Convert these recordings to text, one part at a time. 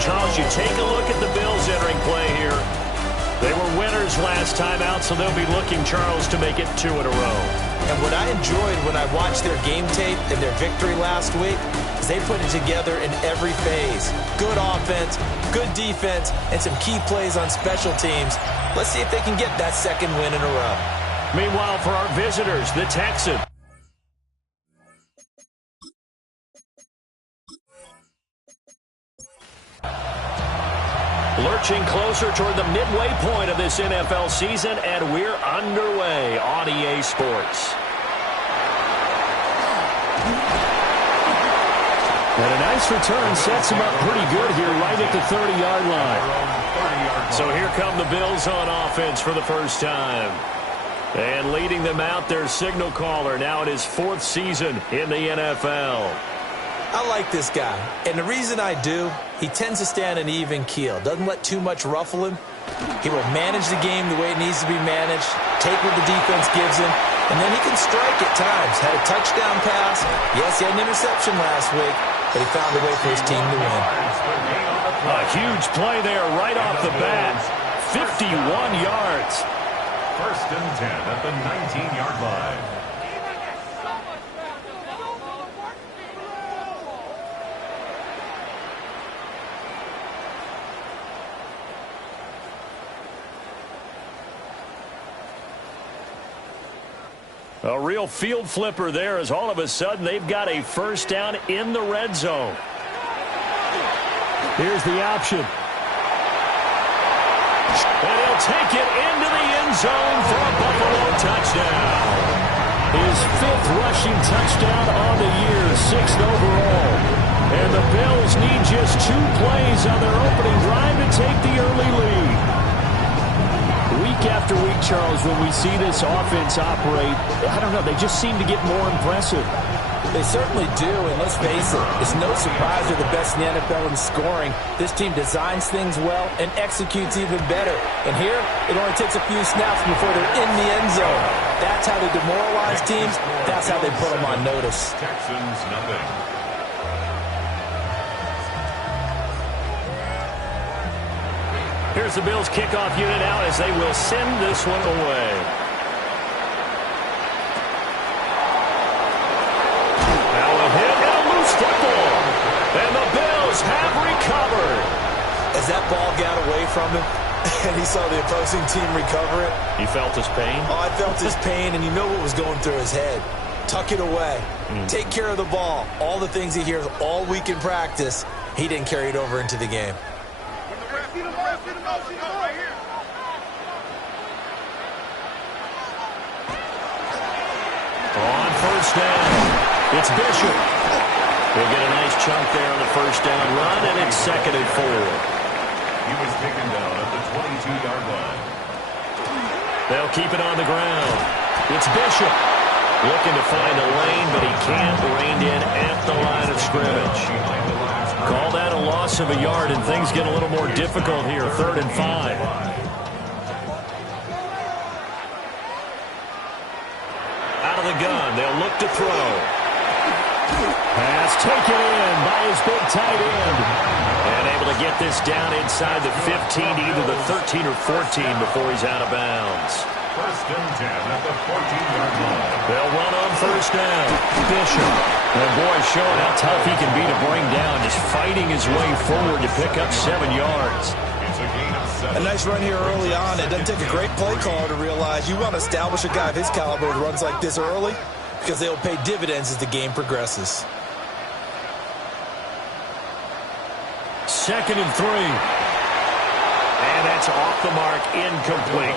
And, Charles, you take a look at the Bills entering play here. They were winners last time out, so they'll be looking, Charles, to make it 2 in a row. And what I enjoyed when I watched their game tape and their victory last week is they put it together in every phase. Good offense, good defense, and some key plays on special teams. Let's see if they can get that second win in a row. Meanwhile, for our visitors, the Texans. Lurching closer toward the midway point of this NFL season, and we're underway on EA Sports. And a nice return sets him up pretty good here right at the 30-yard line. So here come the Bills on offense for the first time. And leading them out, their signal caller, now in his 4th season in the NFL. I like this guy, and the reason I do, he tends to stay on an even keel. Doesn't let too much ruffle him. He will manage the game the way it needs to be managed, take what the defense gives him, and then he can strike at times. Had a touchdown pass. Yes, he had an interception last week, but he found a way for his team to win. A huge play there right off the bat. 51 yards. 1st and 10 at the 19-yard line. A real field flipper there as all of a sudden they've got a first down in the red zone. Here's the option. And he'll take it into the end zone for a Buffalo touchdown. His 5th rushing touchdown on the year, 6th overall. And the Bills need just 2 plays on their opening drive to take the early lead. Week after week, Charles, when we see this offense operate, I don't know, they just seem to get more impressive. They certainly do, and let's face it, it's no surprise they're the best in the NFL in scoring. This team designs things well and executes even better. And here, it only takes a few snaps before they're in the end zone. That's how they demoralize teams. That's how they put them on notice. Texans, nothing. Here's the Bills kickoff unit out as they will send this one away. Now a hit and a loose football. And the Bills have recovered. As that ball got away from him and he saw the opposing team recover it. He felt his pain? Oh, I felt his pain, and you know what was going through his head. Tuck it away. Take care of the ball. All the things he hears all week in practice, he didn't carry it over into the game. On first down, it's Bishop. He'll get a nice chunk there on the first down run, and it's 2nd and 4. He was taken down at the 22-yard line. They'll keep it on the ground. It's Bishop looking to find a lane, but he can't. Reined in at the line of scrimmage. Call that a loss of a yard, and things get a little more difficult here. 3rd and 5. The gun. They'll look to throw. Pass taken in by his big tight end. And able to get this down inside the 15 to either the 13 or 14 before he's out of bounds. 1st and 10 at the 14-yard line. They'll run on first down. Bishop. And boy, showing how tough he can be to bring down, just fighting his way forward to pick up 7 yards. A nice run here early on. It doesn't take a great play caller to realize you want to establish a guy of his caliber who runs like this early because they will pay dividends as the game progresses. 2nd and 3. And that's off the mark, incomplete.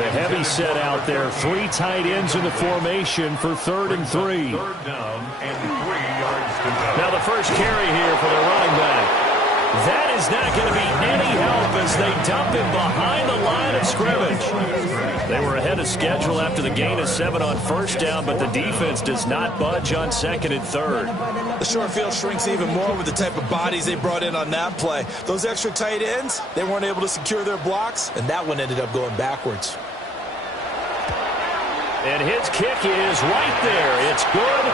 The heavy set out there. 3 tight ends in the formation for 3rd and 3. 3rd down and 3 yards to go. Now the first carry here for the running back. That is not going to be any help as they dump him behind the line of scrimmage. They were ahead of schedule after the gain of 7 on first down, but the defense does not budge on 2nd and 3rd. The short field shrinks even more with the type of bodies they brought in on that play. Those extra tight ends, they weren't able to secure their blocks, and that one ended up going backwards. And his kick is right there. It's good.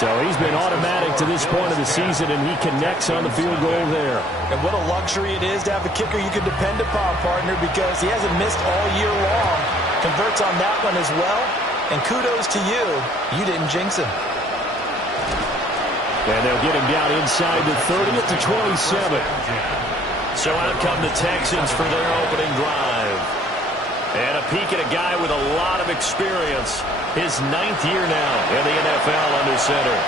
So he's been automatic to this point of the season, and he connects on the field goal there. And what a luxury it is to have a kicker you can depend upon, partner, because he hasn't missed all year long. Converts on that one as well. And kudos to you. You didn't jinx him. And they'll get him down inside the 30 at the 27. So out come the Texans for their opening drive. And a peek at a guy with a lot of experience. His 9th year now in the NFL under center.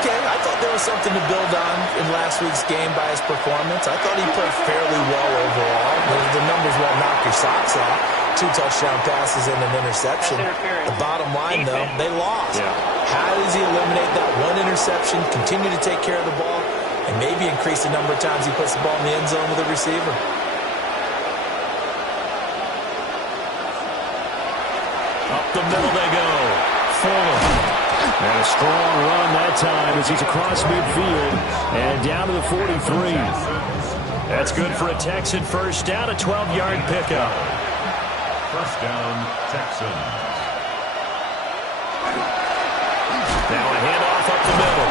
Okay, I thought there was something to build on in last week's game by his performance. I thought he played fairly well overall. The numbers won't knock your socks off. 2 touchdown passes and an interception. The bottom line, though, they lost. Yeah. How does he eliminate that one interception, continue to take care of the ball, and maybe increase the number of times he puts the ball in the end zone with a receiver? Up the middle they go. Fuller. And a strong run that time as he's across midfield and down to the 43. That's good for a Texan first down, a 12-yard pickup. First down, Texans. Now a handoff up the middle.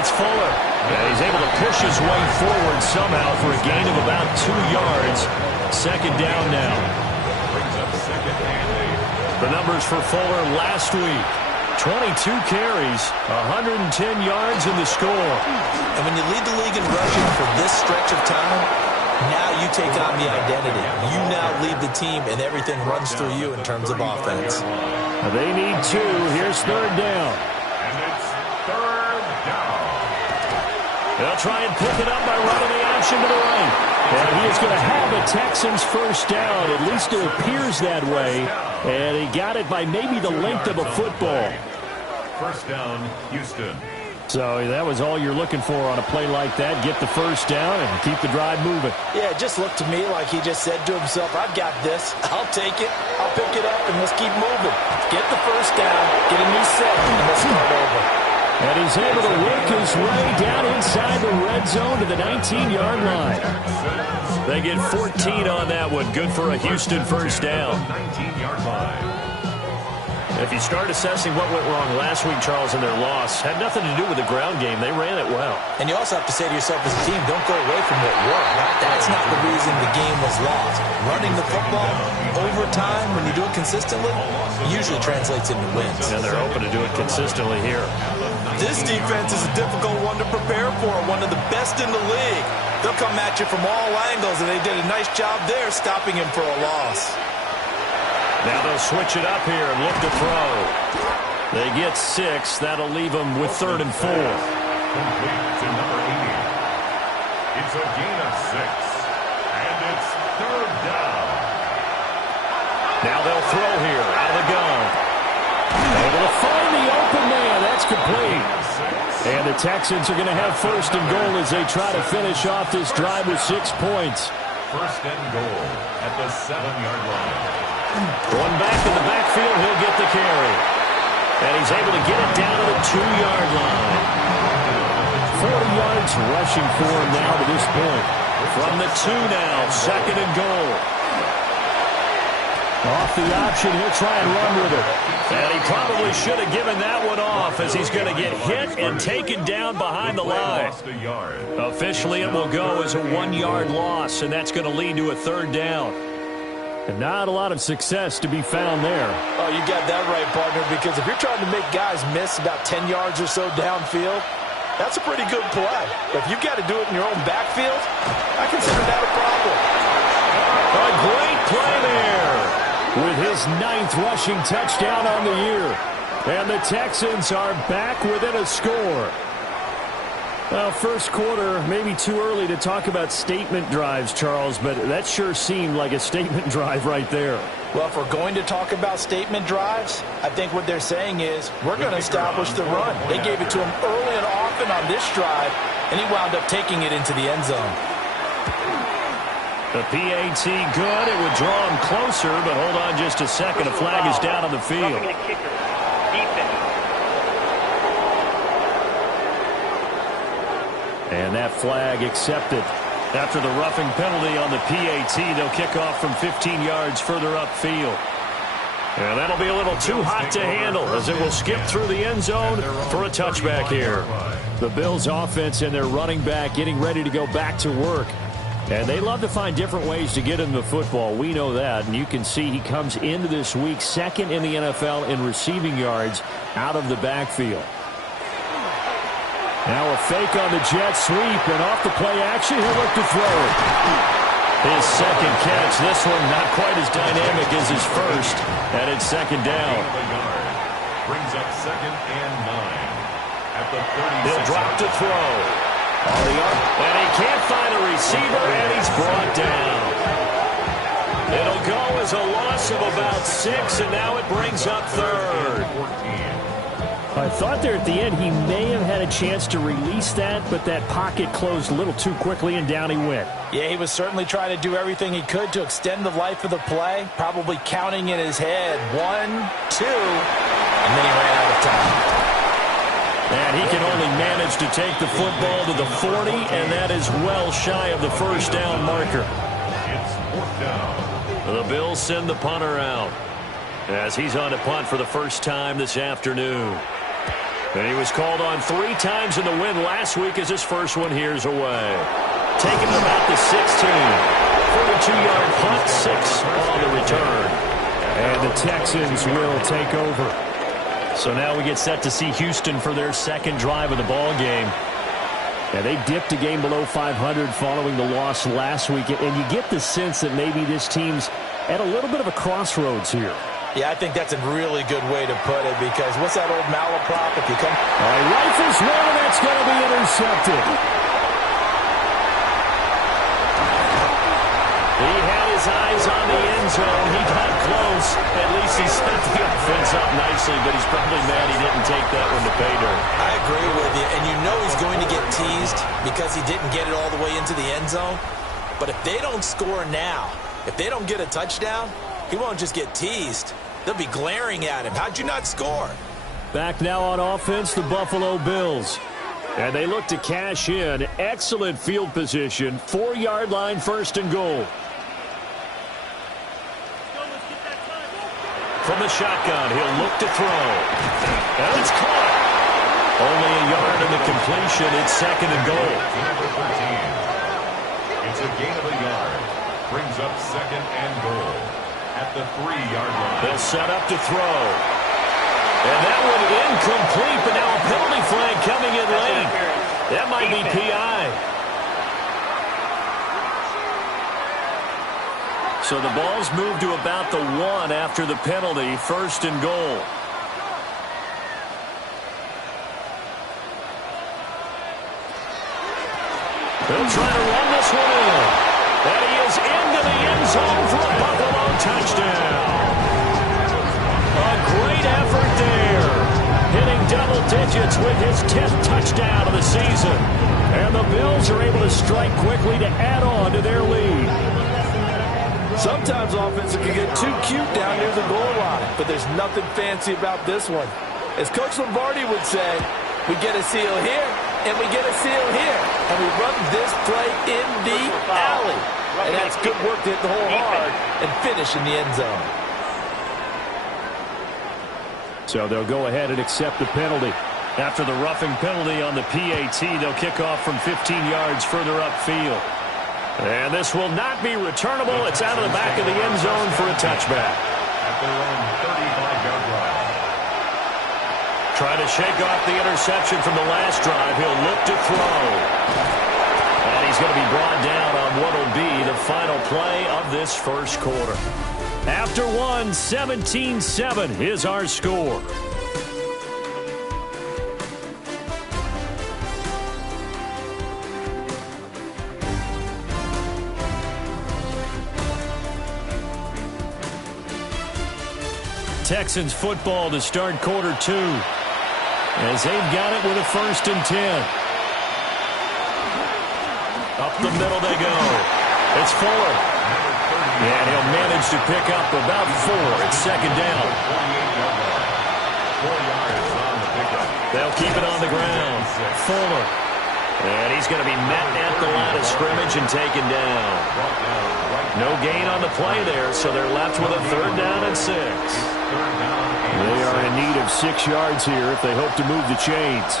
It's Fuller. And he's able to push his way forward somehow for a gain of about 2 yards. Second down now. Brings up second and 8. The numbers for Fuller last week. 22 carries, 110 yards in the score. And when you lead the league in rushing for this stretch of time, now you take on the identity. You now lead the team, and everything runs through you in terms of offense. They need 2. Here's third down. And it's third down. They'll try and pick it up by running the action to the right. And he is going to have the Texans first down. At least it appears that way. And he got it by maybe the length of a football. First down, Houston. So that was all you're looking for on a play like that. Get the first down and keep the drive moving. Yeah, it just looked to me like he just said to himself, I've got this. I'll take it. I'll pick it up, and let's keep moving. Get the first down, get a new set, and let's start over. And he's able to work his way down inside the red zone to the 19-yard line. They get 14 on that one. Good for a Houston first down. 19-yard line. If you start assessing what went wrong last week, Charles, in their loss, had nothing to do with the ground game. They ran it well. And you also have to say to yourself as a team, don't go away from what worked. That's not the reason the game was lost. Running the football over time, when you do it consistently, usually translates into wins. And they're open to do it consistently here. This defense is a difficult one to prepare for, one of the best in the league. They'll come at you from all angles, and they did a nice job there stopping him for a loss. Now they'll switch it up here and look to throw. They get 6. That'll leave them with 3rd and 4. Complete to number 80. It's a gain of 6. And it's third down. Now they'll throw here out of the gun. Able to find the open man. That's complete. And the Texans are going to have 1st and goal as they try to finish off this drive with 6 points. First and goal at the 7-yard line. Going back in the backfield, he'll get the carry. And he's able to get it down to the 2-yard line. 40 yards rushing for him now to this point. From the 2 now, 2nd and goal. Off the option, he'll try and run with it. And he probably should have given that one off as he's going to get hit and taken down behind the line. Officially, it will go as a 1-yard loss, and that's going to lead to a 3rd down. And not a lot of success to be found there. Oh, you got that right, partner, because if you're trying to make guys miss about 10 yards or so downfield, that's a pretty good play. But if you've got to do it in your own backfield, I consider that a problem. A great play there with his 9th rushing touchdown on the year. And the Texans are back within a score. Well, first quarter, maybe too early to talk about statement drives, Charles, but that sure seemed like a statement drive right there. Well, if we're going to talk about statement drives, I think what they're saying is we're going to establish the run. They gave it to him early and often on this drive, and he wound up taking it into the end zone. The PAT good. It would draw him closer, but hold on just a second. A flag is down on the field. And that flag accepted. After the roughing penalty on the PAT, they'll kick off from 15 yards further upfield. And that'll be a little too hot to handle as it will skip through the end zone for a touchback here. The Bills offense and their running back getting ready to go back to work. And they love to find different ways to get him the football. We know that. And you can see he comes into this week second in the NFL in receiving yards out of the backfield. Now a fake on the jet sweep, and off the play action, he'll look to throw it. His second catch, this one not quite as dynamic as his first, and it's second down. Brings up 2nd and 9 at the 36. He'll drop to throw. On the arm, and he can't find a receiver, and he's brought down. It'll go as a loss of about 6, and now it brings up 3rd. I thought there at the end he may have had a chance to release that, but that pocket closed a little too quickly, and down he went. Yeah, he was certainly trying to do everything he could to extend the life of the play, probably counting in his head 1, 2, and then he ran out of time. And he can only manage to take the football to the 40, and that is well shy of the first down marker. It's 4th down. The Bills send the punter out as he's on to punt for the first time this afternoon. And he was called on 3 times in the win last week as his first one here's away. Taking him about the 16. 42-yard punt, 6 on the return. And the Texans will take over. So now we get set to see Houston for their second drive of the ball game. Yeah, they dipped a game below 500 following the loss last week, and you get the sense that maybe this team's at a little bit of a crossroads here. Yeah, I think that's a really good way to put it, because what's that old malaprop? If you come... Rifles one, and that's going to be intercepted. He had his eyes on the end zone. He got close. At least he set the offense up nicely, but he's probably mad he didn't take that one to pay dirt. I agree with you, and you know he's going to get teased because he didn't get it all the way into the end zone. But if they don't score now, if they don't get a touchdown, he won't just get teased. They'll be glaring at him. How'd you not score? Back now on offense, the Buffalo Bills. And they look to cash in. Excellent field position. 4-yard line, 1st and goal. From the shotgun, he'll look to throw. And it's caught. Only a yard in the completion. It's 2nd and goal. It's a gain of a yard. Brings up 2nd and goal at the 3-yard line. They'll set up to throw. And that one incomplete, but now a penalty flag coming in late. That might be PI. So the ball's moved to about the 1 after the penalty, 1st and goal. They'll try to run this one in. And he is into the end zone for a Buffalo touchdown. A great effort there. Hitting double digits with his 10th touchdown of the season. And the Bills are able to strike quickly to add on to their lead. Sometimes offenses can get too cute down near the goal line, but there's nothing fancy about this one. As Coach Lombardi would say, we get a seal here, and we get a seal here, and we run this play in the alley. And that's good work to hit the hole hard and finish in the end zone. So they'll go ahead and accept the penalty. After the roughing penalty on the PAT, they'll kick off from 15 yards further upfield. And this will not be returnable. It's out of the back of the end zone for a touchback. At their own 35-yard line. Trying to shake off the interception from the last drive. He'll look to throw. And he's going to be brought down on what will be the final play of this first quarter. After one, 17-7 is our score. Texans football to start quarter 2 as they've got it with a 1st and 10. Up the middle they go. It's Fuller. And he'll manage to pick up about 4. It's 2nd down. 4 yards on the pickup. They'll keep it on the ground. Fuller. And he's going to be met at the line of scrimmage and taken down. No gain on the play there, so they're left with a 3rd down and 6. They are in need of 6 yards here if they hope to move the chains.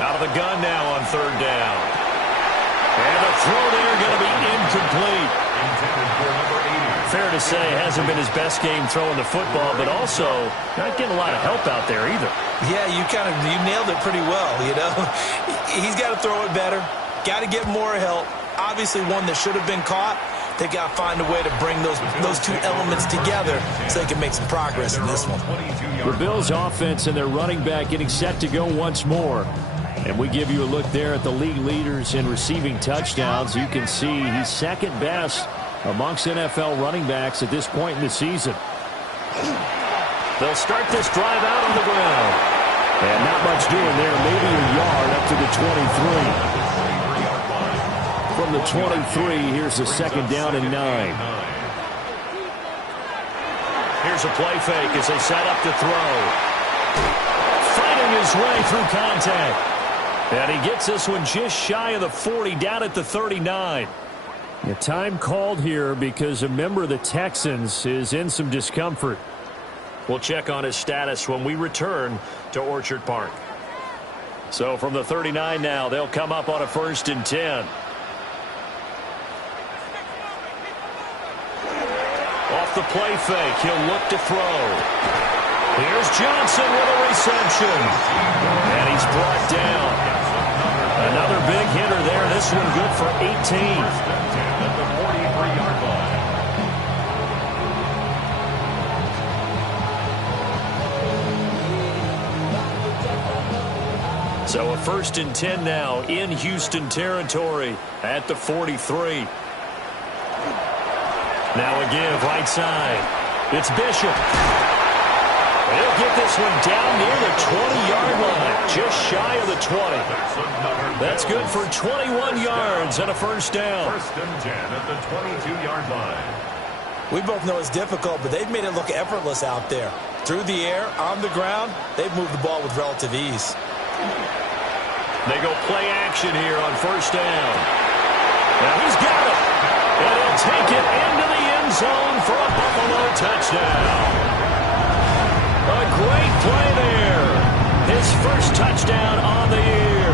Out of the gun now on 3rd down. And the throw there going to be incomplete. Fair to say, hasn't been his best game throwing the football, but also not getting a lot of help out there either. Yeah, you nailed it pretty well, you know. He's got to throw it better. Got to get more help. Obviously one that should have been caught. They got to find a way to bring those two elements together so they can make some progress in this one. The Bills offense and their running back getting set to go once more. And we give you a look there at the league leaders in receiving touchdowns. You can see he's second best amongst NFL running backs at this point in the season. They'll start this drive out on the ground. And not much doing there. Maybe a yard up to the 23. From the 23, here's the 2nd down and 9. Here's a play fake as they set up to throw. Fighting his way through contact. And he gets this one just shy of the 40, down at the 39. The time called here because a member of the Texans is in some discomfort. We'll check on his status when we return to Orchard Park. So from the 39 now, they'll come up on a 1st and 10. Off the play fake, he'll look to throw. Here's Johnson with a reception. And he's brought down. Another big hitter there. This one good for 18. At the 43-yard line. So a 1st and 10 now in Houston territory at the 43. Now a give right side. It's Bishop. He'll get this one down near the 20-yard line, just shy of the 20. That's good for 21 yards and a 1st down. 1st and 10 at the 22-yard line. We both know it's difficult, but they've made it look effortless out there. Through the air, on the ground, they've moved the ball with relative ease. They go play action here on 1st down. Now he's got it. And he'll take it into the end zone for a Buffalo touchdown. A great play there. His 1st touchdown on the year.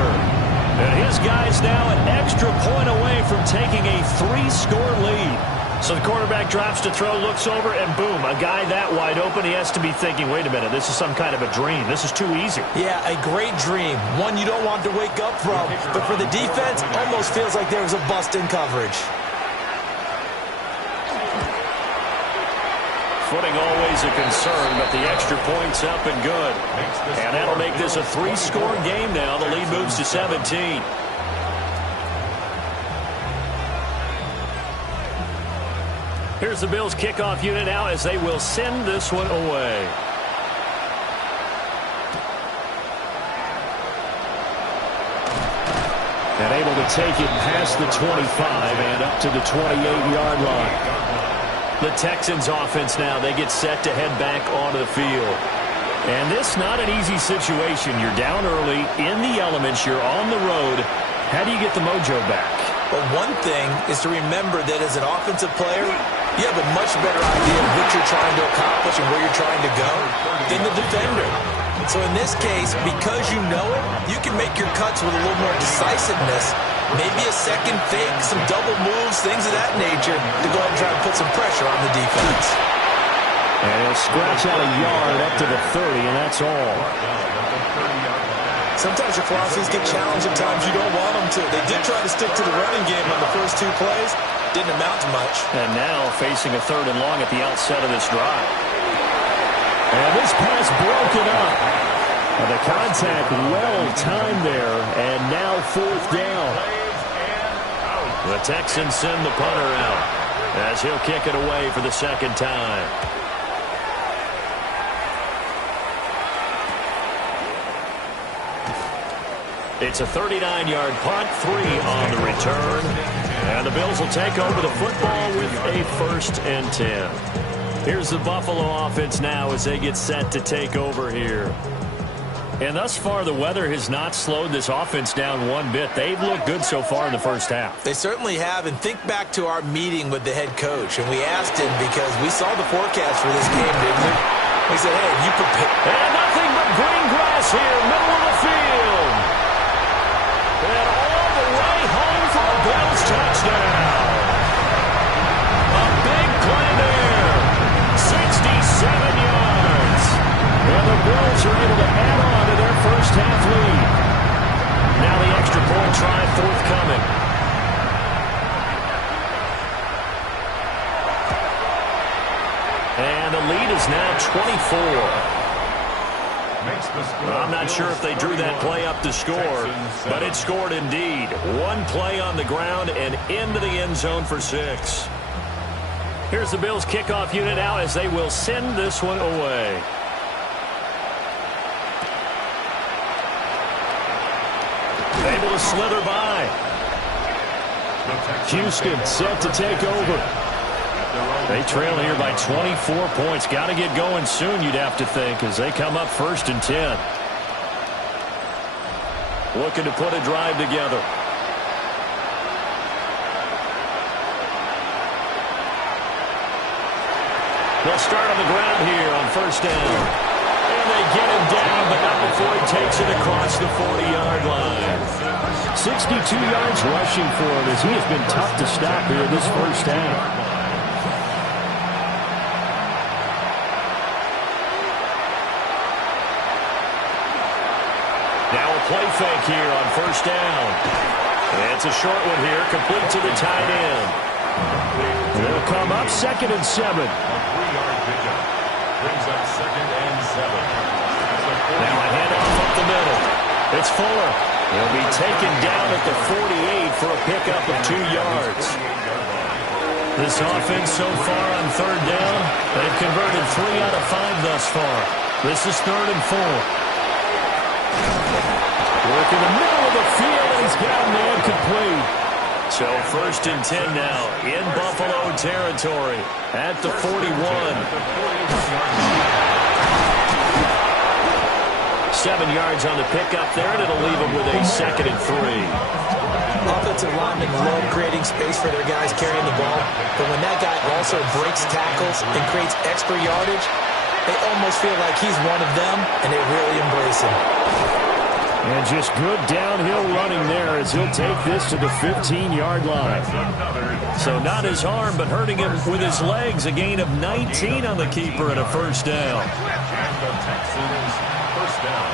And his guy's now an extra point away from taking a 3-score lead. So the quarterback drops to throw, looks over, and boom, a guy that wide open, he has to be thinking, wait a minute, this is some kind of a dream. This is too easy. Yeah, a great dream. One you don't want to wake up from. But for the defense, almost feels like there was a bust in coverage. Footing always a concern, but the extra point's up and good. And that'll make this a 3-score game now. The lead moves to 17. Here's the Bills kickoff unit now as they will send this one away. And able to take it past the 25 and up to the 28-yard line. The Texans offense now, they get set to head back onto the field. And this not an easy situation. You're down early, in the elements, you're on the road. How do you get the mojo back? But one thing is to remember that as an offensive player, you have a much better idea of what you're trying to accomplish and where you're trying to go than the defender. So in this case, because you know it, you can make your cuts with a little more decisiveness. Maybe a second fake, some double moves, things of that nature to go ahead and try to put some pressure on the defense. And he'll scratch out a yard up to the 30, and that's all. Sometimes your philosophies get challenged at times you don't want them to. They did try to stick to the running game on the first 2 plays. Didn't amount to much. And now facing a 3rd and long at the outset of this drive. And this pass broken up. And the contact well timed there, and now 4th down. The Texans send the punter out as he'll kick it away for the 2nd time. It's a 39-yard punt, 3 on the return. And the Bills will take over the football with a 1st and 10. Here's the Buffalo offense now as they get set to take over here. And thus far, the weather has not slowed this offense down one bit. They've looked good so far in the first half. They certainly have. And think back to our meeting with the head coach. And we asked him because we saw the forecast for this game, didn't we? We said, hey, you prepare. And nothing but green grass here, middle of the field. And all the way home for a Bills touchdown. A big play there. 67 yards. And the Bills are able to add on to their first half lead. Now the extra point try forthcoming. And the lead is now 24. I'm not sure if they drew that play up to score, but it scored indeed. One play on the ground and into the end zone for 6. Here's the Bills kickoff unit now as they will send this one away. Able to slither by. Houston set to take over. They trail here by 24 points. Got to get going soon, you'd have to think, as they come up 1st and 10. Looking to put a drive together. They'll start on the ground here on 1st down. And they get him down, but not before he takes it across the 40-yard line. 62 yards rushing for him as he has been tough to stop here this first half. Now a play fake here on 1st down. And it's a short one here, complete to the tight end. They'll come up 2nd and 7. A 3-yard pickup. Brings up 2nd and 7. Now a handoff up the middle. It's Fuller. He'll be taken down at the 48 for a pickup of 2 yards. This offense so far on 3rd down, they've converted 3 out of 5 thus far. This is 3rd and 4. Work in the middle of the field, and he's got a man complete. So 1st and 10 now in Buffalo territory at the 41. 7 yards on the pickup there, and it'll leave him with a 2nd and 3. Offensive linemen love creating space for their guys carrying the ball, but when that guy also breaks tackles and creates extra yardage, they almost feel like he's one of them, and they really embrace him. And just good downhill running there as he'll take this to the 15-yard line. So not his arm, but hurting him with his legs. A gain of 19 on the keeper and a 1st down. And the Texans 1st down.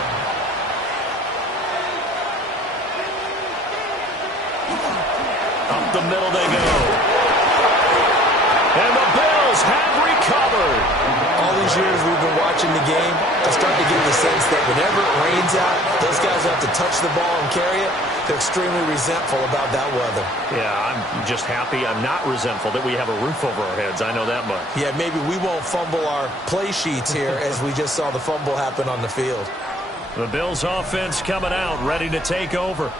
Up the middle they go. And the Bills have recovered. All these years we've been watching the game, I'm starting to get the sense that whenever it rains out, those guys have to touch the ball and carry it. They're extremely resentful about that weather. Yeah, I'm just happy I'm not resentful that we have a roof over our heads. I know that much. Yeah, maybe we won't fumble our play sheets here as we just saw the fumble happen on the field. The Bills offense coming out, ready to take over.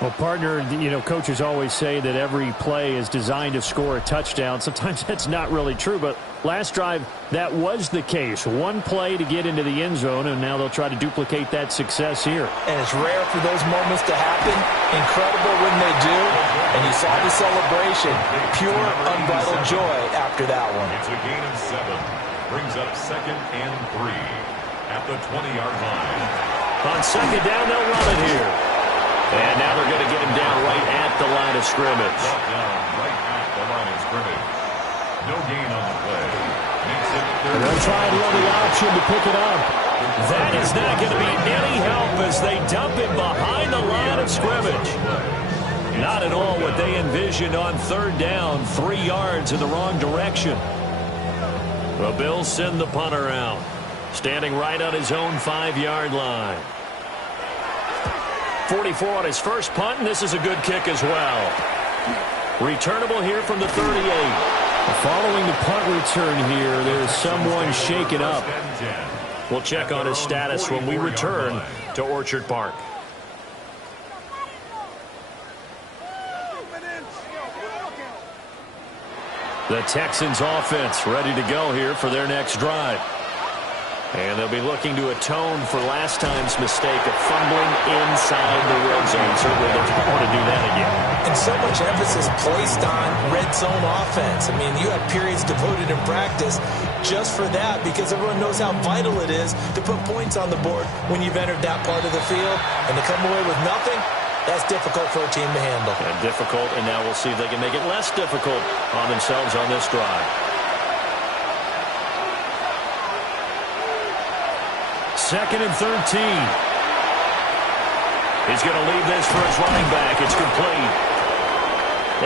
Well, partner, coaches always say that every play is designed to score a touchdown. Sometimes that's not really true, but last drive, that was the case. One play to get into the end zone, and now they'll try to duplicate that success here. And it's rare for those moments to happen. Incredible when they do. And you saw the celebration. Pure, unbridled joy after that one. It's a gain of 7. Brings up 2nd and 3 at the 20-yard line. On 2nd down, they'll run it here. And now they're going to get him down right at the line of scrimmage. Brought down right at the line of scrimmage. No gain on the play. Makes it 3rd. They'll try and run the option to pick it up. That is not going to be any help as they dump him behind the line of scrimmage. Not at all what they envisioned on 3rd down. 3 yards in the wrong direction. The Bills send the punter out. Standing right on his own 5-yard line. 44 on his first punt, and this is a good kick as well. Returnable here from the 38. Following the punt return here, there's someone shaken up. We'll check on his status when we return to Orchard Park. The Texans offense ready to go here for their next drive. And they'll be looking to atone for last time's mistake of fumbling inside the red zone. Certainly they don't want to do that again. And so much emphasis placed on red zone offense. I mean, you have periods devoted in practice just for that because everyone knows how vital it is to put points on the board when you've entered that part of the field. And to come away with nothing, that's difficult for a team to handle. And difficult, and now we'll see if they can make it less difficult on themselves on this drive. Second and 13. He's going to leave this for his running back. It's complete.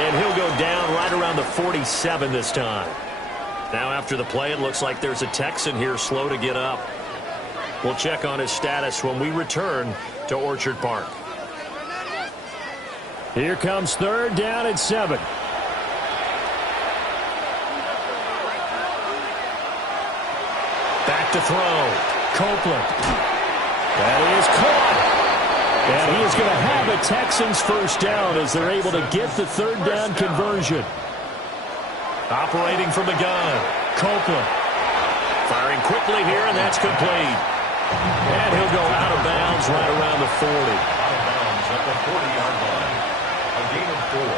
And he'll go down right around the 47 this time. Now after the play, it looks like there's a Texan here slow to get up. We'll check on his status when we return to Orchard Park. Here comes third down and 7. Back to throw. Copeland. That is caught. And he is going to have a Texans first down as they're able to get the third down conversion. Operating from the gun. Copeland. Firing quickly here, and that's complete. And he'll go out of bounds right around the 40. Out of bounds at the 40-yard line. A gain of 4.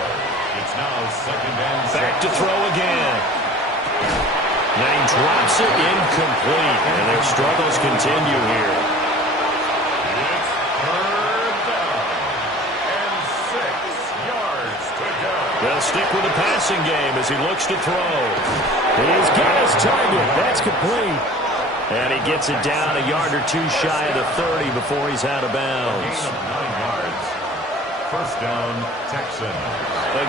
It's now second and 6. Back to throw again. Then he drops it incomplete, and their struggles continue here. It's third down and 6 yards to go. They'll stick with the passing game as he looks to throw. He's got his target. That's complete. And he gets it down a yard or two shy of the 30 before he's out of A bounds. gain of 9 yards. First down, Texan.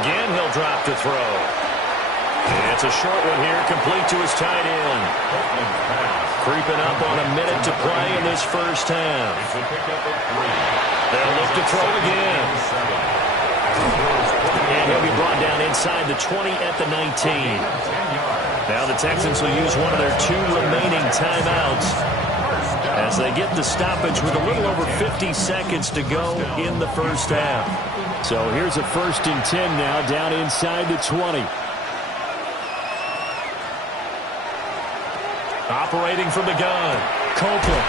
Again, he'll drop to throw. It's a short one here, complete to his tight end. Creeping up on a minute to play in this first half. It's a pickup of 3. They'll look to throw again. And he'll be brought down inside the 20 at the 19. 10 yards. Now the Texans will use one of their 2 remaining timeouts as they get the stoppage with a little over 50 seconds to go in the first half. So here's a 1st and 10 now down inside the 20. Operating from the gun. Copeland.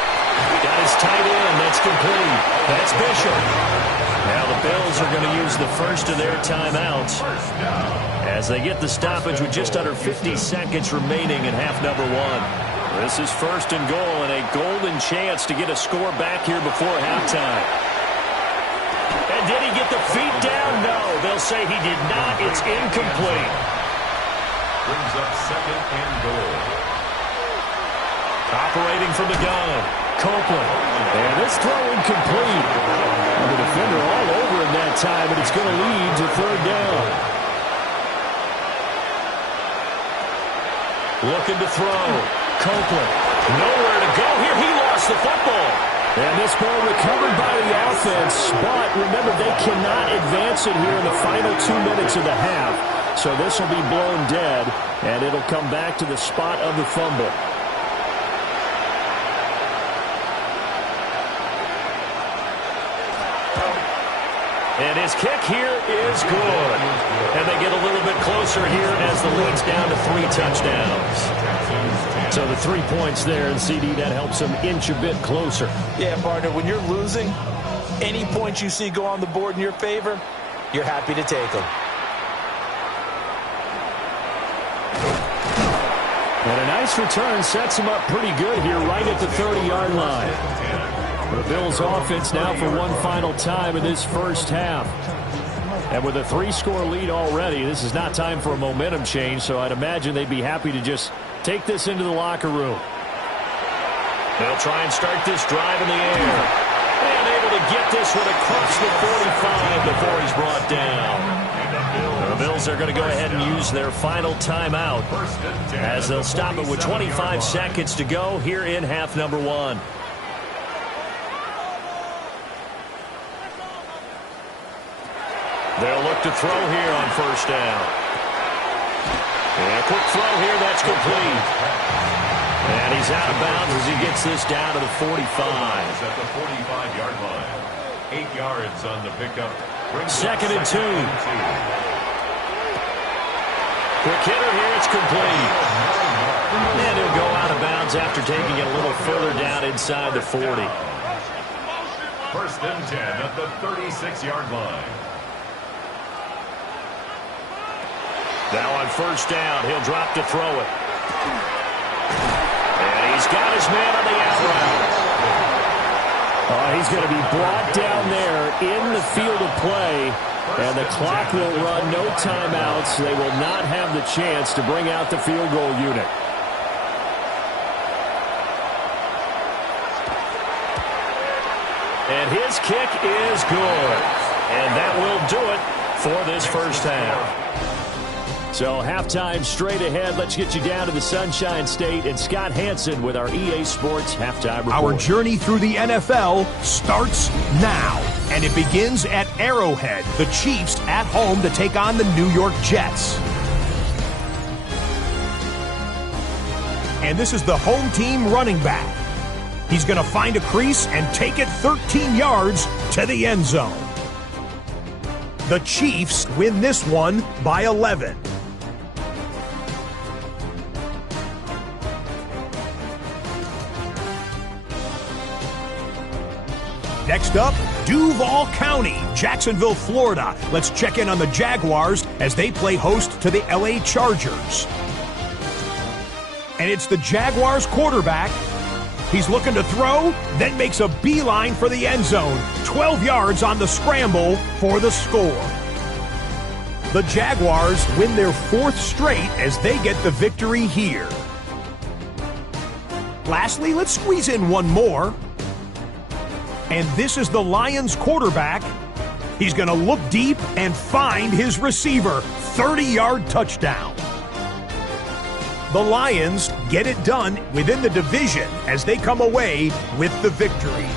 Got his tight end. That's complete. That's Bishop. Now the Bills are going to use the first of their timeouts as they get the stoppage with just under 50 seconds remaining in half number 1. This is 1st and goal and a golden chance to get a score back here before halftime. And did he get the feet down? No. They'll say he did not. It's incomplete. Brings up second and goal. Operating from the gun. Copeland. And this throw incomplete. And the defender all over him that time, and it's going to lead to third down. Looking to throw. Copeland. Nowhere to go here. He lost the football. And this ball recovered by the offense. But remember, they cannot advance it here in the final 2 minutes of the half. So this will be blown dead, and it'll come back to the spot of the fumble. And his kick here is good. And they get a little bit closer here as the lead's down to 3 touchdowns. So the 3 points there, and CD, that helps them inch a bit closer. Yeah, partner, when you're losing, any points you see go on the board in your favor, you're happy to take them. And a nice return sets him up pretty good here right at the 30-yard line. The Bills offense now for one final time in this first half. And with a 3-score lead already, this is not time for a momentum change, so I'd imagine they'd be happy to just take this into the locker room. They'll try and start this drive in the air. And able to get this one across the 45 before he's brought down. The Bills are going to go ahead and use their final timeout as they'll stop it with 25 seconds to go here in half number 1. They'll look to throw here on first down. And a quick throw here, that's complete. And he's out of bounds as he gets this down to the 45. At the 45-yard line. 8 yards on the pickup. Second and 2. Quick hitter here, it's complete. And he'll go out of bounds downs after taking it a little further down inside the 40. First and 10 at the 36-yard line. Now on first down, he'll drop to throw it. And he's got his man on the out route. He's going to be brought down there in the field of play, and the clock will run, no timeouts. They will not have the chance to bring out the field goal unit. And his kick is good. And that will do it for this first half. So halftime straight ahead. Let's get you down to the Sunshine State and Scott Hansen with our EA Sports Halftime Report. Our journey through the NFL starts now. And it begins at Arrowhead. The Chiefs at home to take on the New York Jets. And this is the home team running back. He's going to find a crease and take it 13 yards to the end zone. The Chiefs win this one by 11. Next up, Duval County, Jacksonville, Florida. Let's check in on the Jaguars as they play host to the LA Chargers. And it's the Jaguars quarterback. He's looking to throw, then makes a beeline for the end zone. 12 yards on the scramble for the score. The Jaguars win their fourth straight as they get the victory here. Lastly, let's squeeze in one more. And this is the Lions quarterback. He's going to look deep and find his receiver. 30-yard touchdown. The Lions get it done within the division as they come away with the victory.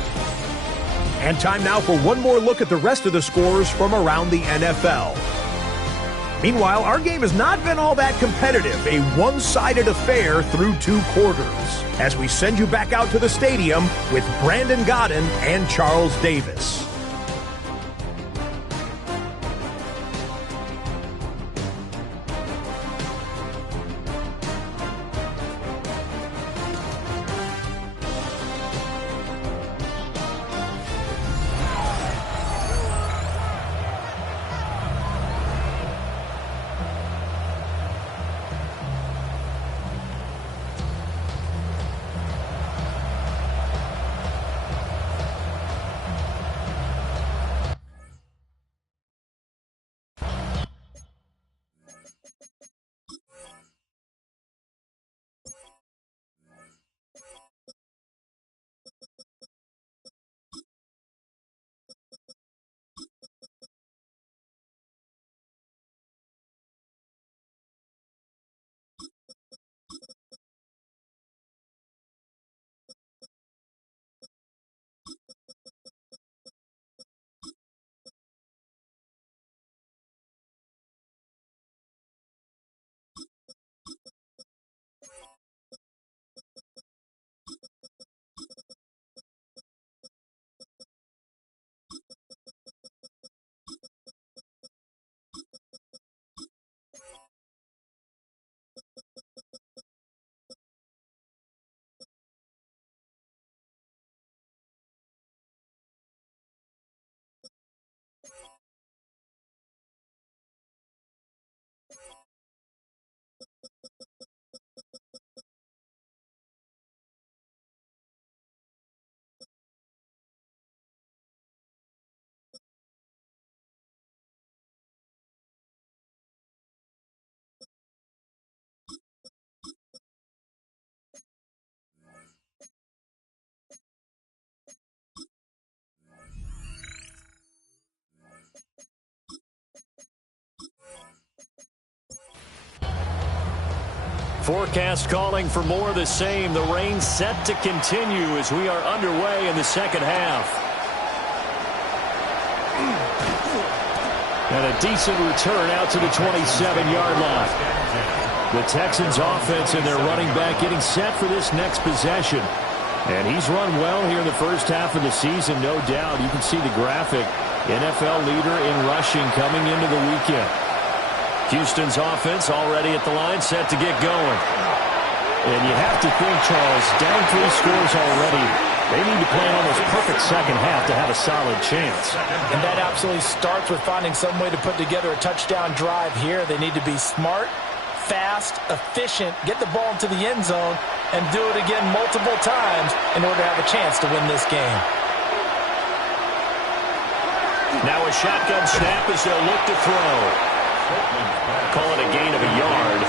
And time now for one more look at the rest of the scores from around the NFL. Meanwhile, our game has not been all that competitive, a one-sided affair through two quarters, as we send you back out to the stadium with Brandon Godden and Charles Davis. Forecast calling for more of the same. The rain set to continue as we are underway in the second half. And a decent return out to the 27-yard line. The Texans offense and their running back getting set for this next possession. And he's run well here in the first half of the season, no doubt. You can see the graphic. NFL leader in rushing coming into the weekend. Houston's offense already at the line, set to get going. And you have to think, Charles, down 3 scores already. They need to play an almost perfect second half to have a solid chance. And that absolutely starts with finding some way to put together a touchdown drive here. They need to be smart, fast, efficient, get the ball into the end zone, and do it again multiple times in order to have a chance to win this game. Now a shotgun snap as they'll look to throw. Call it a gain of a yard.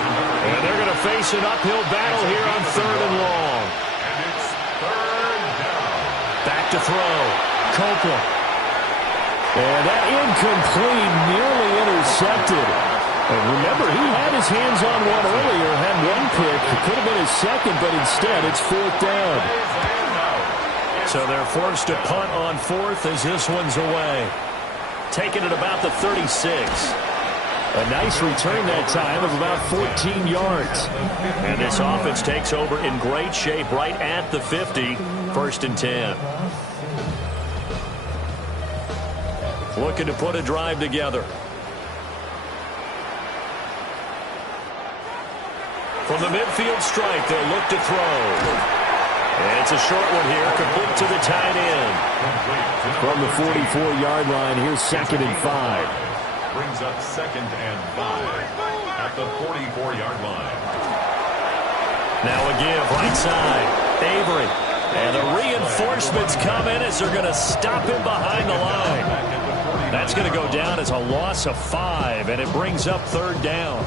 And they're going to face an uphill battle here on 3rd and long. And it's 3rd down. Back to throw. Copeland. And that incomplete, nearly intercepted. And remember, he had his hands on one earlier, had one pick. It could have been his second, but instead it's 4th down. So they're forced to punt on 4th as this one's away. Taking it about the 36. A nice return that time of about 14 yards. And this offense takes over in great shape right at the 50. 1st and 10. Looking to put a drive together. From the midfield strike, they'll look to throw. And it's a short one here, complete to the tight end. From the 44-yard line, here's 2nd and 5. Brings up 2nd and 5 at the 44-yard line. Now a give, right side. Avery. And the reinforcements come in as they're going to stop him behind the line. That's going to go down as a loss of 5, and it brings up 3rd down.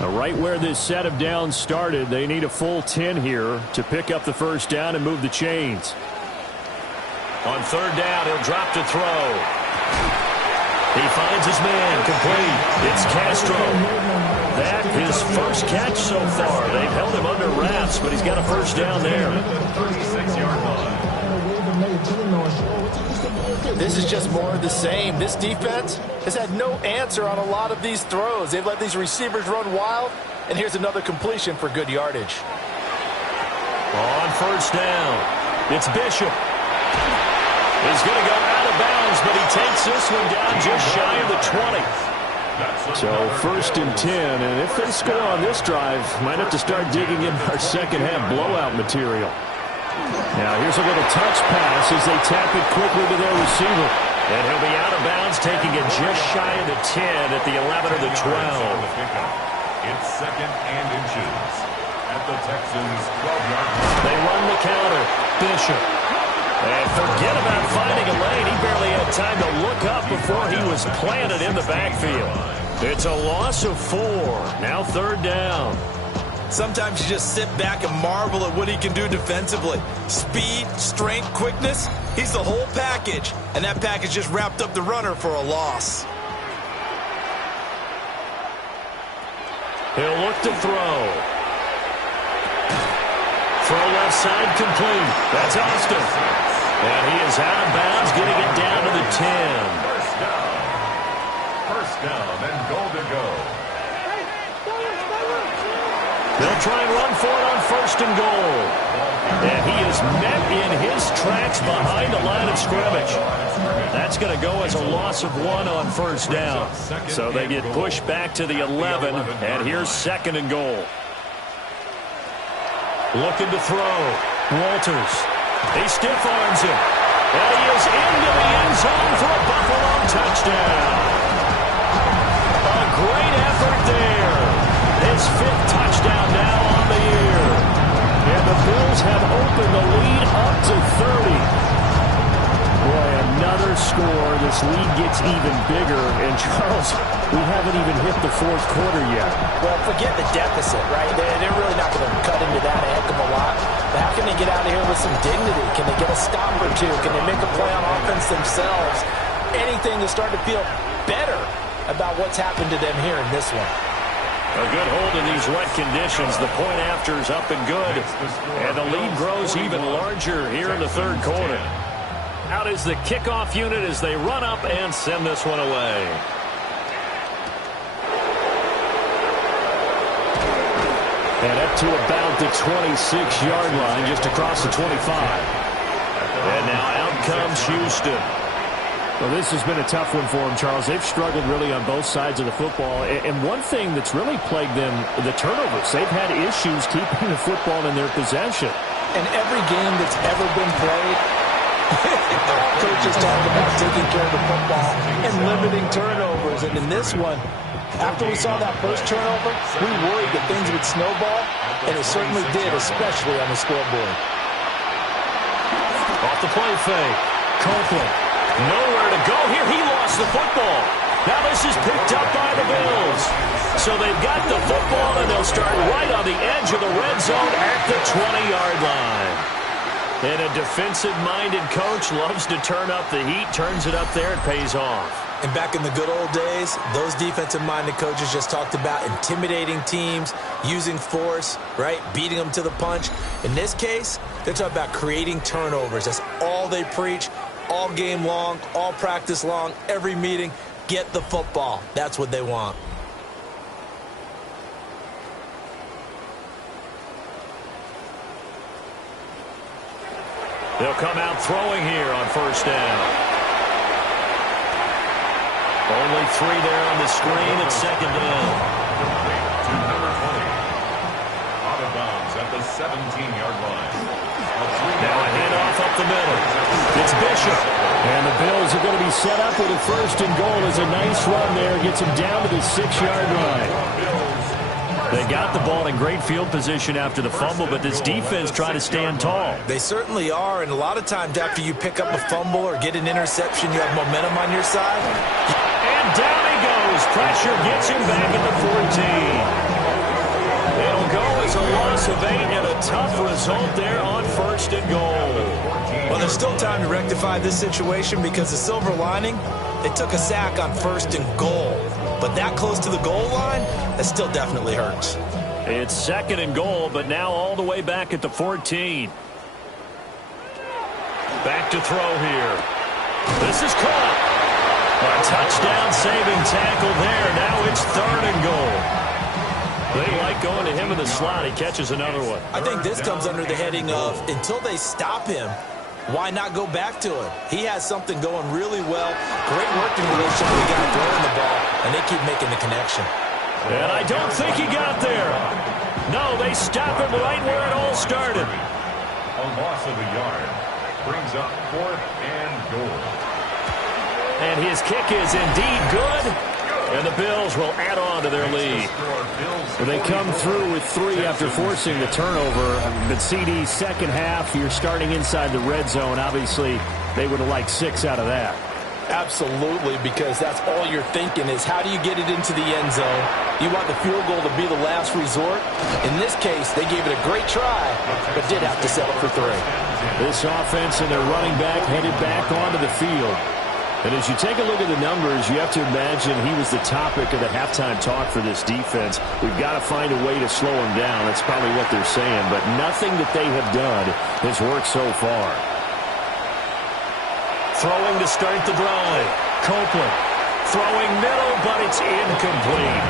Now, right where this set of downs started, they need a full 10 here to pick up the 1st down and move the chains. On 3rd down, he'll drop to throw. He finds his man, complete. It's Castro. That his first catch so far. They've held him under wraps, but he's got a 1st down there. 36-yard line. This is just more of the same. This defense has had no answer on a lot of these throws. They've let these receivers run wild, and here's another completion for good yardage. On 1st down, it's Bishop. He's going to go out of bounds, but he takes this one down just shy of the 20. So 1st and 10, and if they score on this drive, might have to start digging in our second half blowout material. Now here's a little touch pass as they tap it quickly to their receiver. And he'll be out of bounds, taking it just shy of the 10 at the 11 or the 12. It's 2nd and inches at the Texans' 12-yard line. They run the counter. Bishop. And forget about finding a lane. He barely had time to look up before he was planted in the backfield. It's a loss of 4. Now 3rd down. Sometimes you just sit back and marvel at what he can do defensively. Speed, strength, quickness, he's the whole package. And that package just wrapped up the runner for a loss. He'll look to throw. Throw left side complete. That's Austin. And he is out of bounds, getting it down to the 10. 1st down and goal to go. They'll try and run for it on 1st and goal. And he is met in his tracks behind the line of scrimmage. That's going to go as a loss of 1 on 1st down. So they get pushed back to the 11, and here's 2nd and goal. Looking to throw. Walters. He stiff arms him. And he is into the end zone for a Buffalo touchdown. A great effort there. His 5th touchdown now on the year. And the Bills have opened the lead up to 30. Boy, another score. This lead gets even bigger. And, Charles, we haven't even hit the 4th quarter yet. Well, forget the deficit, right? They're really not going to cut into that a heck of a lot. But how can they get out of here with some dignity? Can they get a stop or two? Can they make a play on offense themselves? Anything to start to feel better about what's happened to them here in this one. A good hold in these wet conditions. The point after is up and good. And the lead grows even larger here in the 3rd quarter. Out is the kickoff unit as they run up and send this one away. And up to about the 26-yard line, just across the 25. And now out comes Houston. Well, this has been a tough one for them, Charles. They've struggled really on both sides of the football. And one thing that's really plagued them, the turnovers. They've had issues keeping the football in their possession. In every game that's ever been played, all coaches talk about taking care of the football and limiting turnovers. And in this one, after we saw that first turnover, we worried that things would snowball, and it certainly did, especially on the scoreboard. Off the play fake. Copeland. Nowhere to go here. He lost the football. Now this is picked up by the Bills. So they've got the football, and they'll start right on the edge of the red zone at the 20-yard line. And a defensive-minded coach loves to turn up the heat, turns it up there, and pays off. And back in the good old days, those defensive-minded coaches just talked about intimidating teams, using force, right, beating them to the punch. In this case, they're talking about creating turnovers. That's all they preach, all game long, all practice long, every meeting. Get the football. That's what they want. They'll come out throwing here on first down. Only 3 there on the screen at second down. To number 20. Out of bounds at the 17-yard line. Now a handoff up the middle. It's Bishop. And the Bills are going to be set up with a first and goal. As a nice run there. Gets them down to the 6-yard line. They got the ball in great field position after the fumble, but this defense trying to stand tall. They certainly are, and a lot of times after you pick up a fumble or get an interception, you have momentum on your side. And down he goes. Pressure gets him back at the 14. It'll go as a loss of 8 and a tough result there on first and goal. Well, there's still time to rectify this situation because the silver lining, they took a sack on first and goal. But that close to the goal line, that still definitely hurts. It's second and goal, but now all the way back at the 14. Back to throw here. This is caught. A touchdown-saving tackle there. Now it's third and goal. They like going to him in the slot. He catches another one. I think this comes under the heading of until they stop him, why not go back to him? He has something going really well. Great working relationship with the guy throwing the ball, and they keep making the connection. And I don't think he got there. No, they stop him right where it all started. A loss of a yard brings up 4th and goal. And his kick is indeed good. And the Bills will add on to their lead. Well, they come through with 3 after forcing the turnover. But CD's second half, you're starting inside the red zone. Obviously, they would have liked 6 out of that. Absolutely, because that's all you're thinking is how do you get it into the end zone? You want the field goal to be the last resort. In this case, they gave it a great try, but did have to settle for 3. This offense and their running back headed back onto the field. And as you take a look at the numbers, you have to imagine he was the topic of the halftime talk for this defense. We've got to find a way to slow him down. That's probably what they're saying. But nothing that they have done has worked so far. Throwing to start the drive. Copeland throwing middle, but it's incomplete.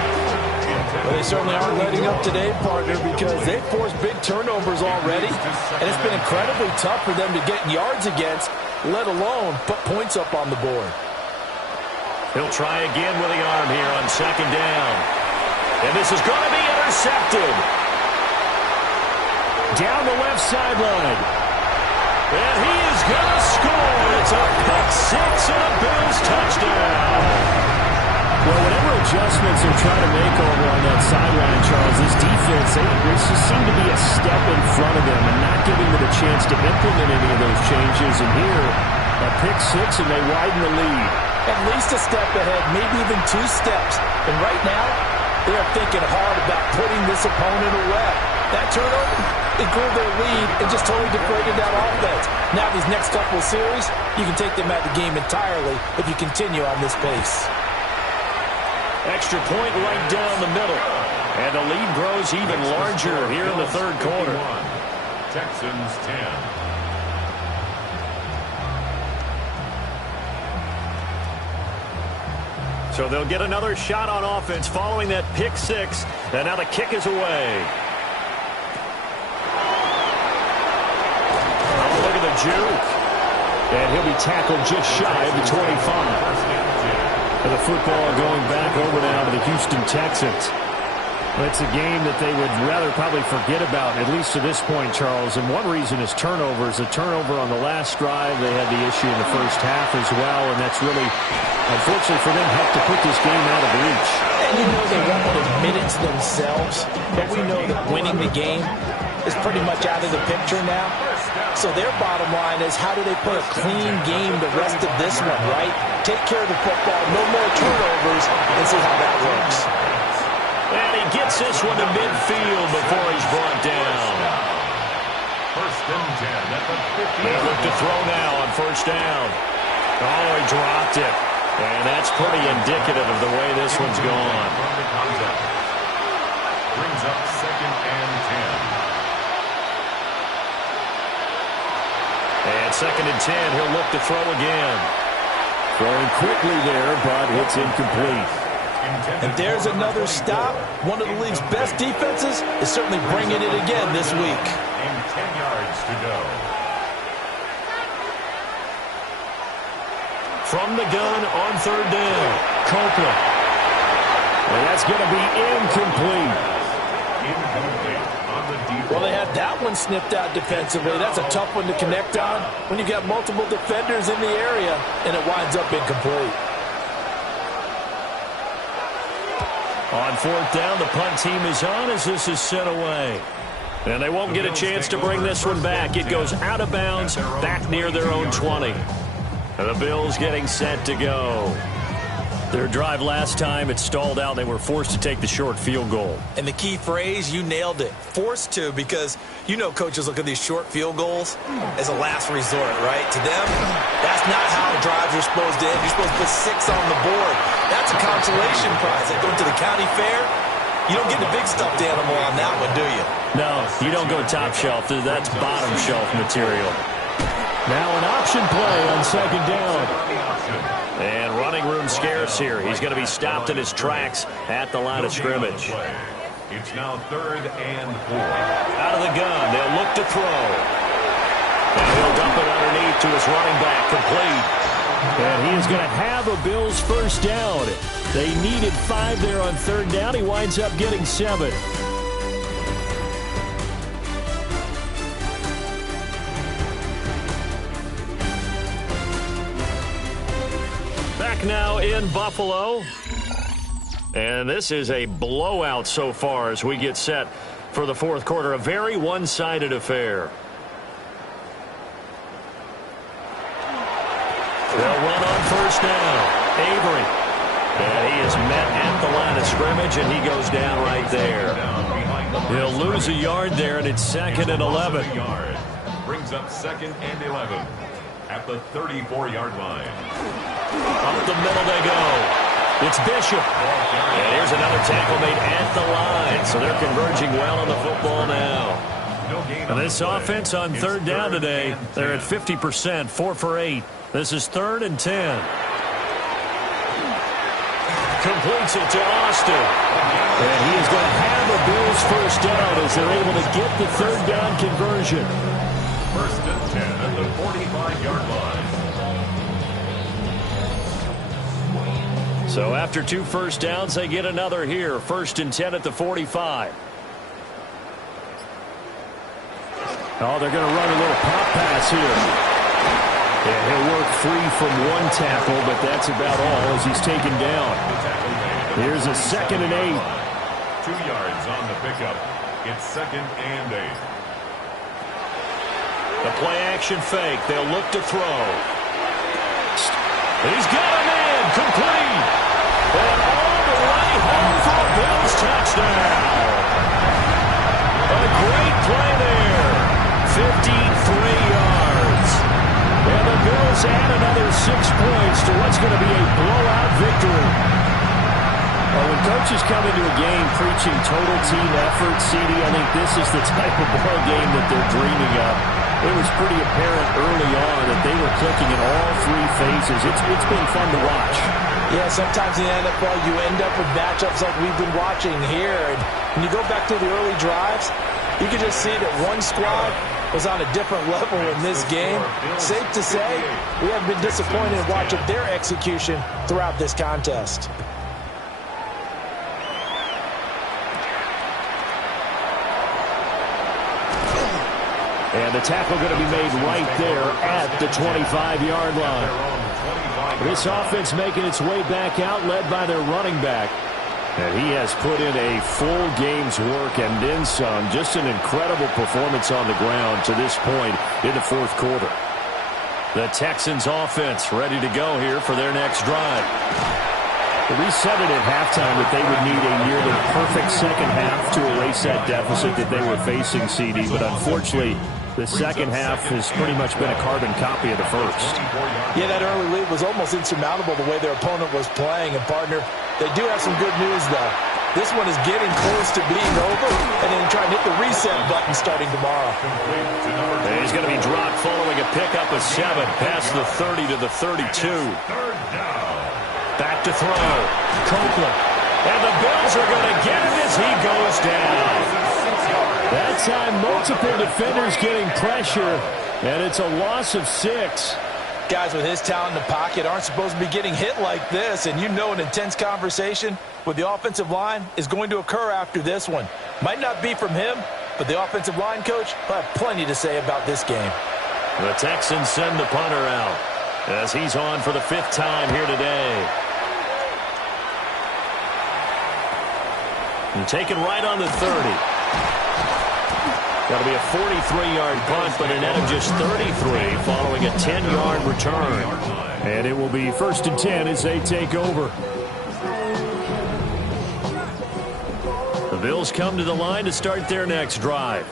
Well, they certainly aren't letting up today, partner, because they've forced big turnovers already. And it's been incredibly tough for them to get yards against, let alone put points up on the board. He'll try again with the arm here on second down. And this is going to be intercepted. Down the left sideline. And he is going to score. It's a pick 6 and a Bills touchdown. Well, whatever adjustments they're trying to make over on that sideline, Charles, this defense, they just seem to be a step in front of them and not giving them a chance to implement any of those changes. And here, a pick 6, and they widen the lead. At least a step ahead, maybe even 2 steps. And right now, they are thinking hard about putting this opponent away. That turnover, it grew their lead and just totally degraded that offense. Now these next couple of series, you can take them out of the game entirely if you continue on this pace. Extra point right down the middle. And the lead grows even larger here in the third quarter. Texans 10. So they'll get another shot on offense following that pick 6. And now the kick is away. Oh, look at the juke. And he'll be tackled just shy of the 25. And the football going back over now to the Houston Texans. It's a game that they would rather probably forget about, at least to this point, Charles. And one reason is turnovers. A turnover on the last drive. They had the issue in the first half as well, and that's really, unfortunately for them, helped to put this game out of reach. And you know they won't admit it to themselves, but we know that winning the game is pretty much out of the picture now. So their bottom line is, how do they play a clean game the rest of this one, right? Take care of the football, no more turnovers, and see how that works. And he gets this one to midfield before he's brought down. First and 10 at the 50. They look to throw now on first down. Oh, he dropped it. And that's pretty indicative of the way this one's gone. Brings up second and 10. And second and 10, he'll look to throw again. Throwing quickly there, but it's incomplete. And there's another stop. One of the league's best defenses is certainly bringing it again this week. And 10 yards to go. From the gun on third down, Copeland. And that's going to be incomplete. Incomplete on the deep. Well, they had that one snipped out defensively. That's a tough one to connect on when you got multiple defenders in the area, and it winds up incomplete. On fourth down, the punt team is on as this is sent away. And they won't get a chance to bring this one back. It goes out of bounds, back near their own 20. And the Bills getting set to go. Their drive last time, it stalled out. They were forced to take the short field goal. And the key phrase, you nailed it. Forced to, because you know coaches look at these short field goals as a last resort, right? To them, that's not how drives are supposed to end. You're supposed to put 6 on the board. That's a consolation prize. They go to the county fair. You don't get the big stuffed animal on that one, do you? No, you don't go top shelf. That's bottom shelf material. Now an option play on second down. And running room scarce here. He's going to be stopped in his tracks at the line of scrimmage. It's now third and 4. Out of the gun, they'll look to throw. And he'll dump it underneath to his running back, complete. And he is going to have a Bills first down. They needed 5 there on third down. He winds up getting 7. Back now in Buffalo. And this is a blowout so far as we get set for the fourth quarter. A very one-sided affair. They'll run on first down. Avery. And he is met at the line of scrimmage, and he goes down right there. He'll lose a yard there, and it's second and 11. Brings up second and 11 at the 34-yard line. Up the middle they go. It's Bishop. And here's another tackle made at the line. So they're converging well on the football now. And this offense on third down today, they're at 50%, 4 for 8. This is third and 10. Completes it to Austin. And he is going to have a Bills first down as they're able to get the third down conversion. First and 10 at the 45-yard line. So after 2 first downs, they get another here. First and 10 at the 45. Oh, they're going to run a little pop pass here. And he'll work free from one tackle, but that's about all as he's taken down. Here's a second and 8. 2 yards on the pickup. It's second and 8. The play-action fake. They'll look to throw. He's got him in. Complete. And all the way home for a Bills touchdown. A great play there. 53 yards. And the Bills add another 6 points to what's going to be a blowout victory. Well, when coaches come into a game preaching total team effort, CD, I think this is the type of ball game that they're dreaming of. It was pretty apparent early on that they were clicking in all 3 phases. It's been fun to watch. Yeah, sometimes in the NFL you end up with matchups like we've been watching here. And when you go back to the early drives, you can just see that one squad was on a different level in this game. Safe to say, we have been disappointed watching their execution throughout this contest. And the tackle going to be made right there at the 25-yard line. This offense making its way back out, led by their running back. And he has put in a full game's work and then some. Just an incredible performance on the ground to this point in the fourth quarter. The Texans offense ready to go here for their next drive. We said it at halftime that they would need a nearly perfect second half to erase that deficit that they were facing, CD. But unfortunately, the second half has pretty much been a carbon copy of the first. Yeah, that early lead was almost insurmountable the way their opponent was playing. And, partner, they do have some good news, though. This one is getting close to being over, and then try and hit the reset button starting tomorrow. And he's going to be dropped following a pickup of 7 past the 30 to the 32. Back to throw. Copeland. And the Bills are going to get him as he goes down. That time, multiple defenders getting pressure, and it's a loss of 6. Guys with his talent in the pocket aren't supposed to be getting hit like this, and you know an intense conversation with the offensive line is going to occur after this one. Might not be from him, but the offensive line coach will have plenty to say about this game. The Texans send the punter out as he's on for the 5th time here today. And taken right on the 30. Got to be a 43-yard punt, but a net of just 33 following a 10-yard return. And it will be 1st and 10 as they take over. The Bills come to the line to start their next drive.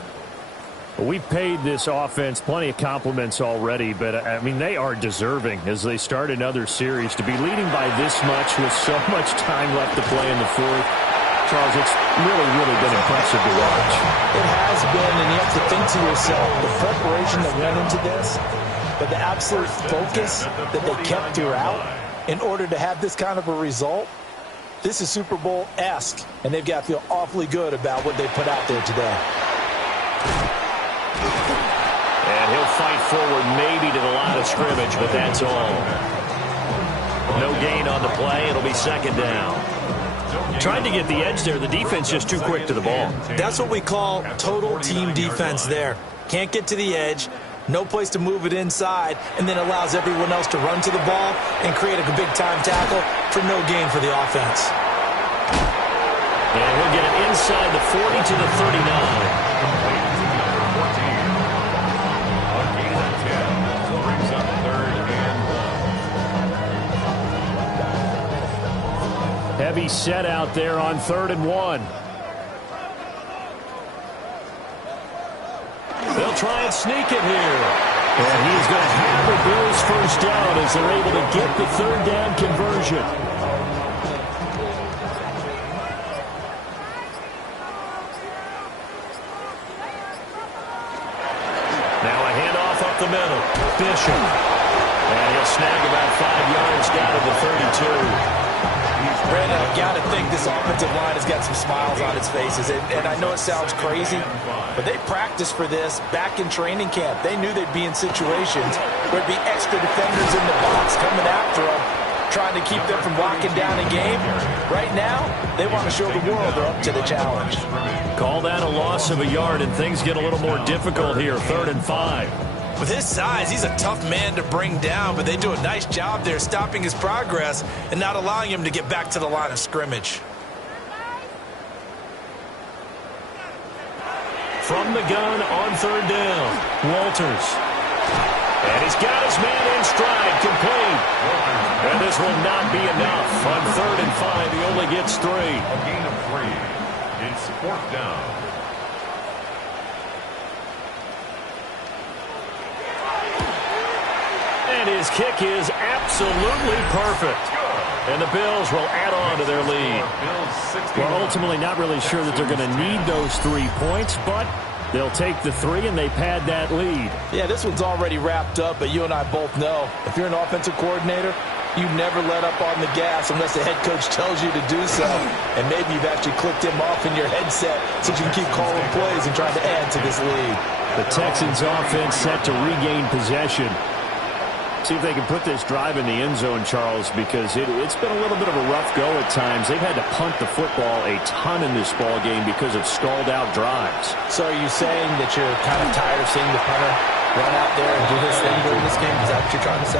We've paid this offense plenty of compliments already, but, I mean, they are deserving as they start another series. To be leading by this much with so much time left to play in the fourth, Charles, it's really been impressive to watch. It has been, and you have to think to yourself, the preparation that went into this, but the absolute focus that they kept throughout in order to have this kind of a result, this is Super Bowl-esque, and they've got to feel awfully good about what they put out there today. And he'll fight forward maybe to the line of scrimmage, but that's all. No gain on the play. It'll be 2nd down. Tried to get the edge there. The defense just too quick to the ball. That's what we call total team defense there. Can't get to the edge, no place to move it inside, and then allows everyone else to run to the ball and create a big-time tackle for no gain for the offense. And he'll get it inside the 40 to the 39. Heavy set out there on 3rd and 1. They'll try and sneak it here. And he's going to have the Bills 1st down as they're able to get the 3rd down conversion. Now a handoff up the middle. Bishop. And he'll snag about 5 yards down to the 32. Brandon, I've got to think this offensive line has got some smiles on its faces. And I know it sounds crazy, but they practiced for this back in training camp. They knew they'd be in situations where there'd be extra defenders in the box coming after them, trying to keep them from locking down a game. Right now, they want to show the world they're up to the challenge. Call that a loss of a yard, and things get a little more difficult here, 3rd and 5. With his size, he's a tough man to bring down, but they do a nice job there stopping his progress and not allowing him to get back to the line of scrimmage. From the gun on 3rd down, Walters. And he's got his man in stride, complete. And this will not be enough. On 3rd and 5, he only gets 3. A gain of 3. It's 4th down. And his kick is absolutely perfect. And the Bills will add on to their lead. Well, ultimately not really sure that they're going to need those 3 points, but they'll take the 3 and they pad that lead. Yeah, this one's already wrapped up, but you and I both know if you're an offensive coordinator, you never let up on the gas unless the head coach tells you to do so. And maybe you've actually clicked him off in your headset so you can keep calling plays and trying to add to this lead. The Texans offense set to regain possession. See if they can put this drive in the end zone, Charles, because it's been a little bit of a rough go at times. They've had to punt the football a ton in this ball game because of stalled-out drives. So are you saying that you're kind of tired of seeing the punter run out there and do his thing during this game? Is that what you're trying to say?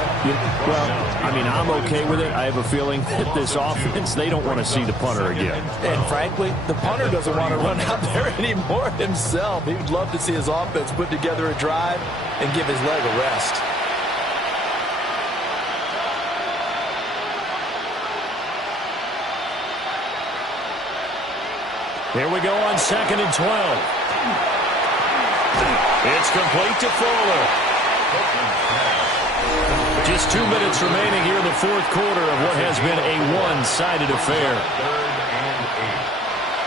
Well, I mean, I'm okay with it. I have a feeling that this offense, they don't want to see the punter again. And frankly, the punter doesn't want to run out there anymore himself. He would love to see his offense put together a drive and give his leg a rest. Here we go on 2nd and 12. It's complete to Fuller. Just 2 minutes remaining here in the fourth quarter of what has been a one-sided affair.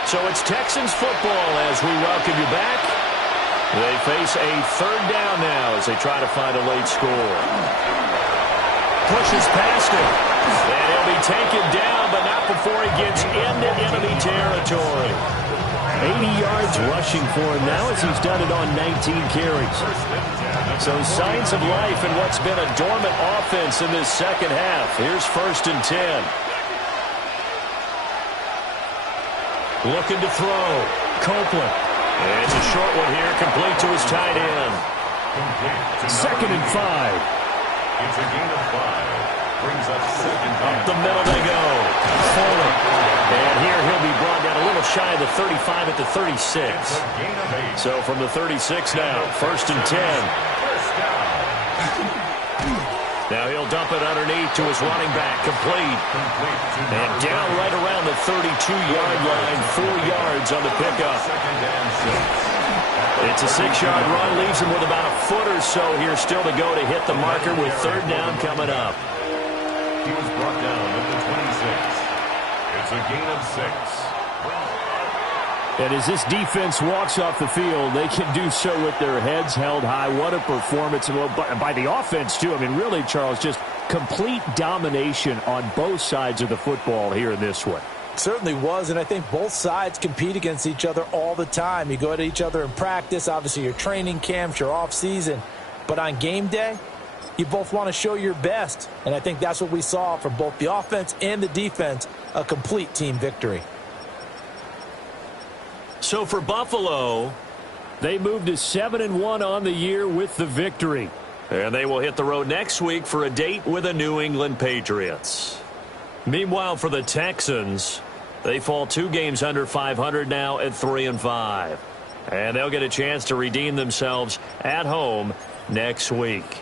So it's Texans football as we welcome you back. They face a third down now as they try to find a late score. Pushes past him. And he'll be taken down, but not before he gets into enemy territory. 80 yards rushing for him now as he's done it on 19 carries. So signs of life in what's been a dormant offense in this second half. Here's 1st and 10. Looking to throw. Copeland. And it's a short one here, complete to his tight end. 2nd and 5. It's a gain of 5. Brings up 2nd down. Up the middle they go. Fuller. And here he'll be brought down a little shy of the 35 at the 36. So from the 36 now, 1st and 10. Now he'll dump it underneath to his running back, complete. And down right around the 32-yard line, 4 yards on the pickup. It's a 6-yard run, leaves him with about a foot or so here still to go to hit the marker with 3rd down coming up. He was brought down at the 26. It's a gain of 6. And as this defense walks off the field, they can do so with their heads held high. What a performance by the offense, too. I mean, really, Charles, just complete domination on both sides of the football here in this one. Certainly was, and I think both sides compete against each other all the time. You go at each other in practice, obviously your training camps, your off-season, but on game day, you both want to show your best, and I think that's what we saw from both the offense and the defense, a complete team victory. So for Buffalo, they moved to 7-1 on the year with the victory. And they will hit the road next week for a date with the New England Patriots. Meanwhile, for the Texans, they fall 2 games under 500 now at 3-5. And they'll get a chance to redeem themselves at home next week.